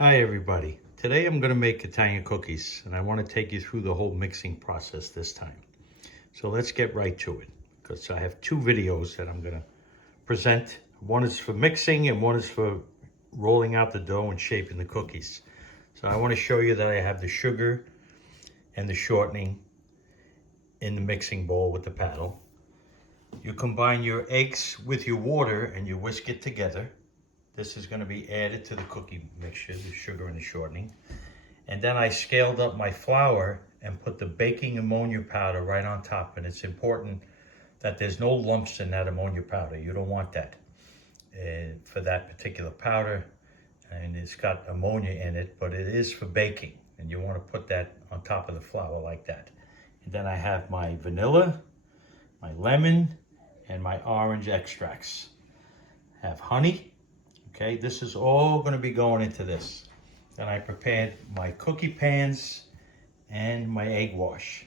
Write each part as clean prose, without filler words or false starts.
Hi everybody. Today I'm going to make Italian cookies and I want to take you through the whole mixing process this time. So let's get right to it because I have two videos that I'm going to present. One is for mixing and one is for rolling out the dough and shaping the cookies. So I want to show you that I have the sugar and the shortening in the mixing bowl with the paddle. You combine your eggs with your water and you whisk it together. This is going to be added to the cookie mixture, the sugar and the shortening. And then I scaled up my flour and put the baking ammonia powder right on top. And it's important that there's no lumps in that ammonia powder. You don't want that for that particular powder. And it's got ammonia in it, but it is for baking. And you want to put that on top of the flour like that. And then I have my vanilla, my lemon, and my orange extracts. I have honey. Okay, this is all going to be going into this. Then I prepared my cookie pans and my egg wash.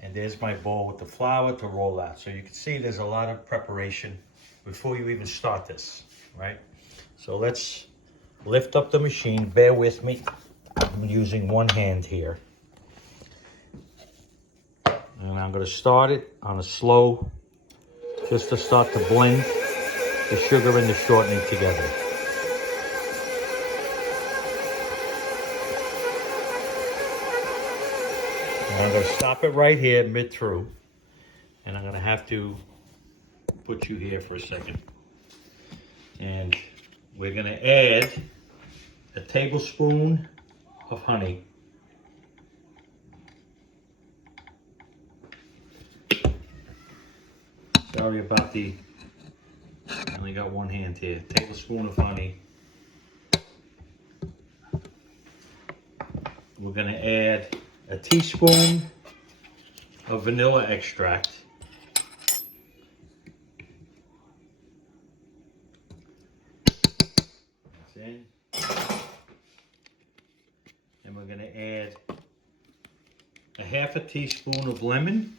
And there's my bowl with the flour to roll out. So you can see there's a lot of preparation before you even start this, right? So let's lift up the machine. Bear with me. I'm using one hand here. And I'm going to start it on a slow, just to start to blend the sugar and the shortening together. And I'm going to stop it right here mid-through. And I'm going to have to put you here for a second. And we're going to add a tablespoon of honey. Sorry about I only got one hand here. Tablespoon of honey. We're going to add a teaspoon of vanilla extract. That's in. And we're going to add a half a teaspoon of lemon.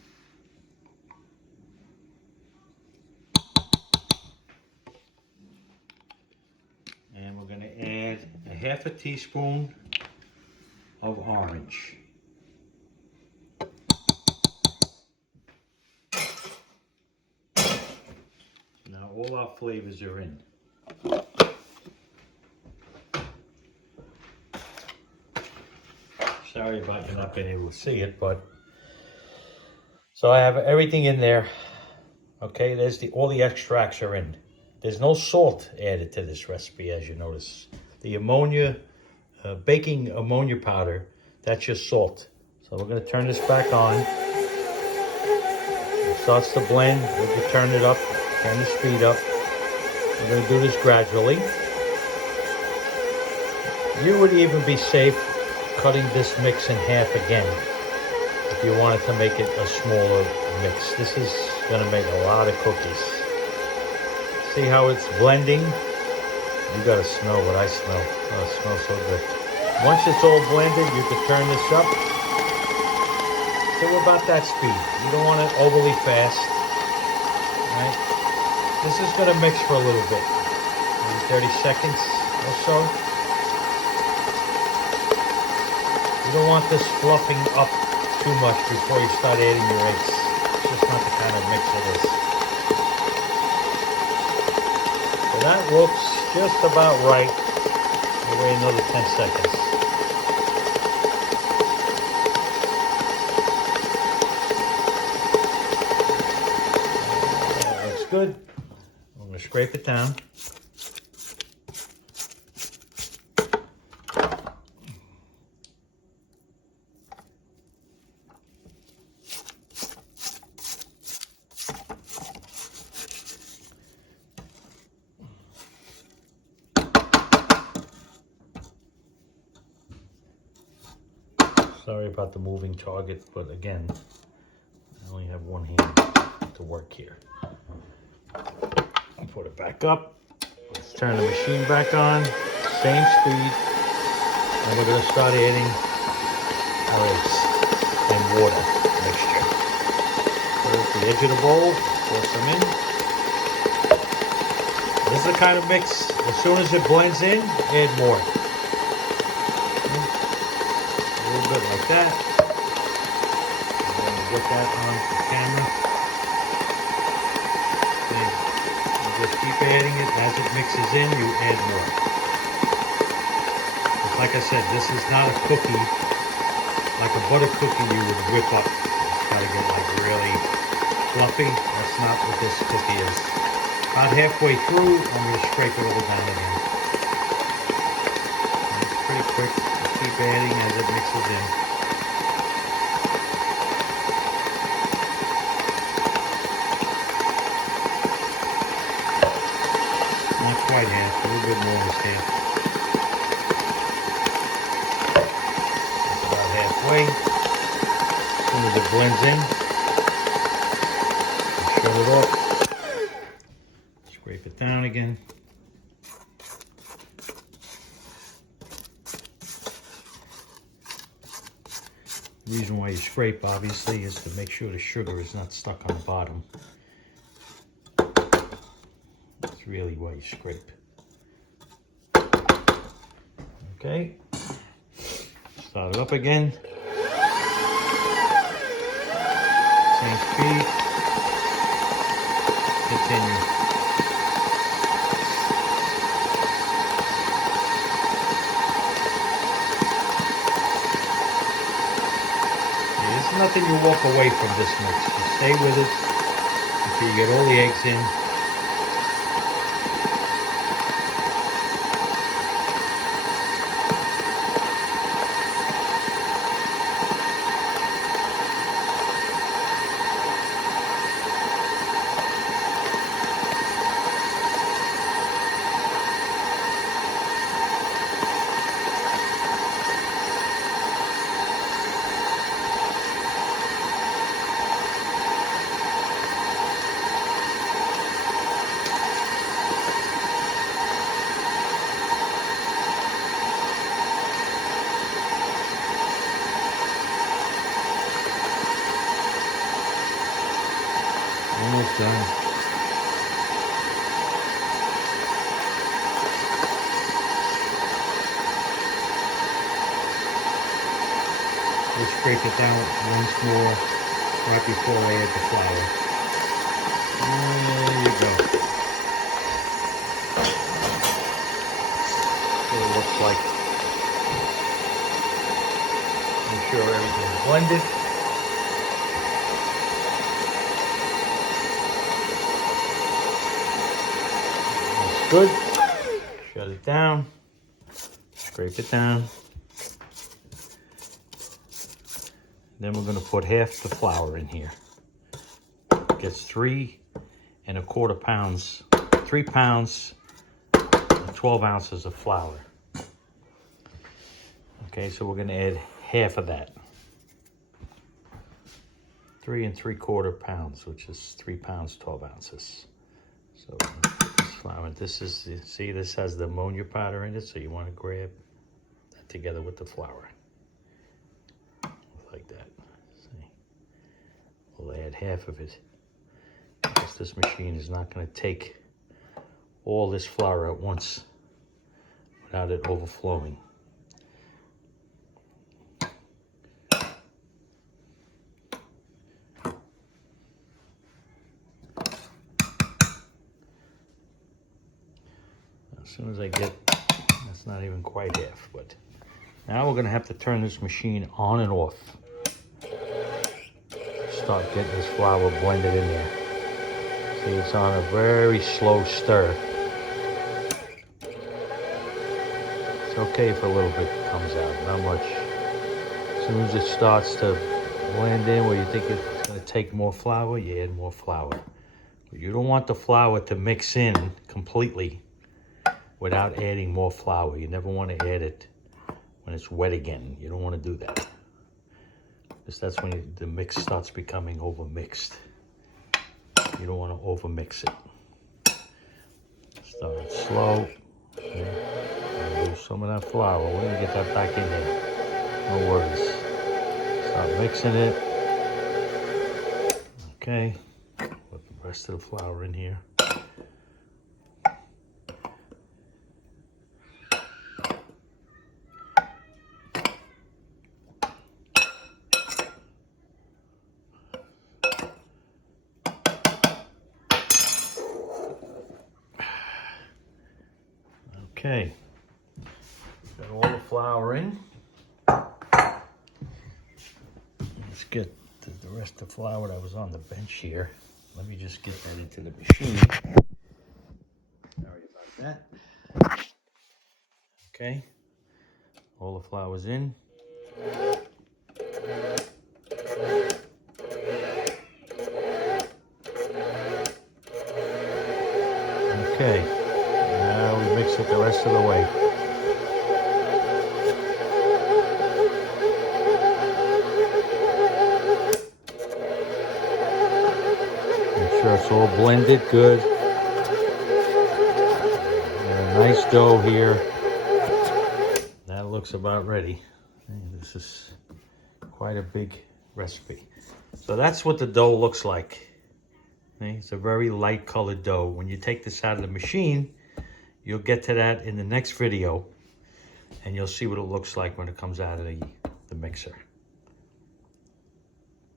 And we're going to add a half a teaspoon of orange. Now all our flavors are in. Sorry about you not being able to see it, but so I have everything in there. Okay, there's all the extracts are in. There's no salt added to this recipe, as you notice. The ammonia, baking ammonia powder, that's just salt. So we're going to turn this back on. It starts to blend. We can turn it up, turn the speed up. We're going to do this gradually. You would even be safe cutting this mix in half again if you wanted to make it a smaller mix. This is going to make a lot of cookies. See how it's blending? You gotta smell what I smell. Oh, it smells so good. Once it's all blended, you can turn this up to about that speed. You don't want it overly fast. Right? This is gonna mix for a little bit, maybe 30 seconds or so. You don't want this fluffing up too much before you start adding your eggs. It's just not the kind of mix it is. That looks just about right. We'll wait another 10 seconds. That looks good. I'm going to scrape it down. Sorry about the moving target, but again, I only have one hand to work here. I'll put it back up. Let's turn the machine back on, same speed, and we're going to start adding our eggs and water mixture. Put it at the edge of the bowl, pour some in. This is the kind of mix, as soon as it blends in, add more. that. I'm going to get that on the camera. Okay. You just keep adding it. As it mixes in, you add more. Like I said, this is not a cookie, like a butter cookie you would whip up. It's got to get like really fluffy. That's not what this cookie is. About halfway through, I'm going to scrape it all down again. And it's pretty quick. Just keep adding as it mixes in. Not quite half, a little bit more is half. Halfway. As soon as it blends in, shut it off. Scrape it down again. The reason why you scrape, obviously, is to make sure the sugar is not stuck on the bottom. That's really why you scrape. Okay. Start it up again. Same speed. Continue. There's nothing you walk away from this mix. You stay with it until you get all the eggs in. Almost done. We'll scrape it down once more right before I add the flour. There you go. That's what it looks like. Make sure everything's blended. Good. Shut it down. Scrape it down. Then we're going to put half the flour in here. It gets 3 1/4 pounds, 3 pounds, and 12 ounces of flour. Okay, so we're going to add half of that. 3 3/4 pounds, which is 3 pounds, 12 ounces. So flour. This is, see, this has the ammonia powder in it, so you want to grab that together with the flour. Like that. See? We'll add half of it. Because this machine is not going to take all this flour at once without it overflowing. As soon as I get, that's not even quite half, but now we're going to have to turn this machine on and off. Start getting this flour blended in there. See, it's on a very slow stir. It's okay if a little bit comes out, not much. As soon as it starts to blend in where you think it's going to take more flour, you add more flour. But you don't want the flour to mix in completely without adding more flour. You never want to add it when it's wet again. You don't want to do that. Because that's when the mix starts becoming overmixed. You don't want to overmix it. Start slow. Okay. Lose some of that flour. We're going to get that back in there. No worries. Start mixing it. Okay. Put the rest of the flour in here. Okay, got all the flour in. Let's get the rest of the flour that was on the bench here. Let me just get that into the machine. Sorry about that. Okay, all the flour's in. Okay, now we mix it the rest of the way. Make sure it's all blended good. Got a nice dough here. That looks about ready. This is quite a big recipe. So that's what the dough looks like. It's a very light colored dough. When you take this out of the machine, you'll get to that in the next video, and you'll see what it looks like when it comes out of the mixer.